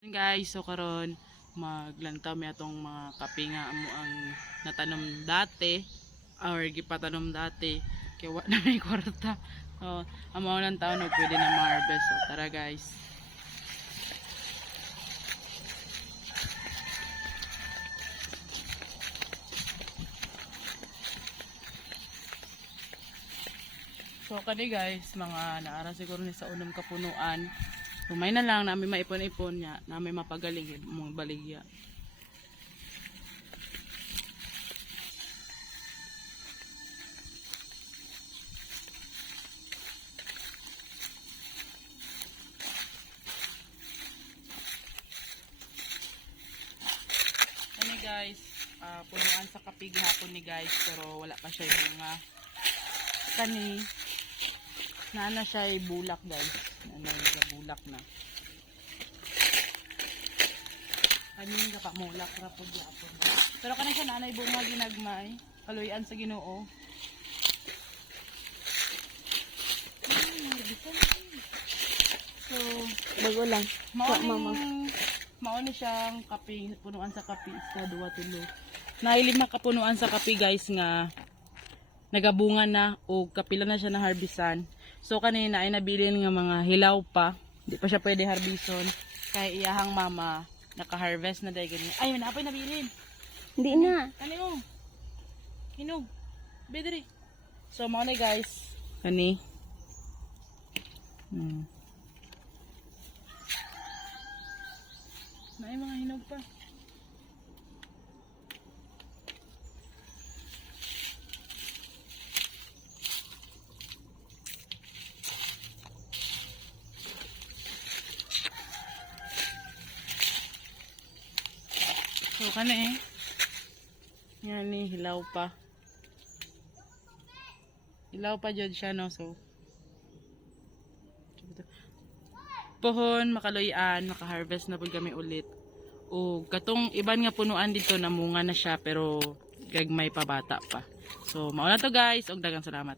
Guys, so karon maglantaw mi atong mga kape nga amo ang natanom dati or gipatanom dati kay wa na may kwarta. So amo lang taon og pwede na ma-harvest. So tara guys. So kani guys, mga naara siguro ni sa unang kapunuan. Rumay na lang namin maipon-ipon niya, namin mapagaling mga baligya. Kani guys, punuan sa kapig hapon ni guys, pero wala pa siya yung mga kani. Naana siya ay bulak guys. Naana siya bulak na. Kanin ka pa mulak ra pud yapon. Pero kanang siya nanay bunga ginagmay. Kaluyan sa Ginoo. So, Bago lang. Mama. Mauni siyang kape, punuan sa kape sa duwa tulo. Nailima ka punuan sa kape guys nga nagabunga na o kapila na siya na harbisan. So kanina ay nabilin nga mga hilaw pa. Hindi pa siya pwede harbison. Kaya iyahang mama naka-harvest na dahil ganyan. Ay, napay nabilin. Hindi na. Kani o. Hinog. Bedre. So mga na guys. Kani. Naay mga hinog pa. So kani yan ni hilaw pa. Hilaw pa jud siya no, so pohon makaluyan, maka-harvest na pud kami ulit. O katong iban nga punuan dito namunga na siya pero gagmay pa bata pa. So mao na to guys, og daghang salamat.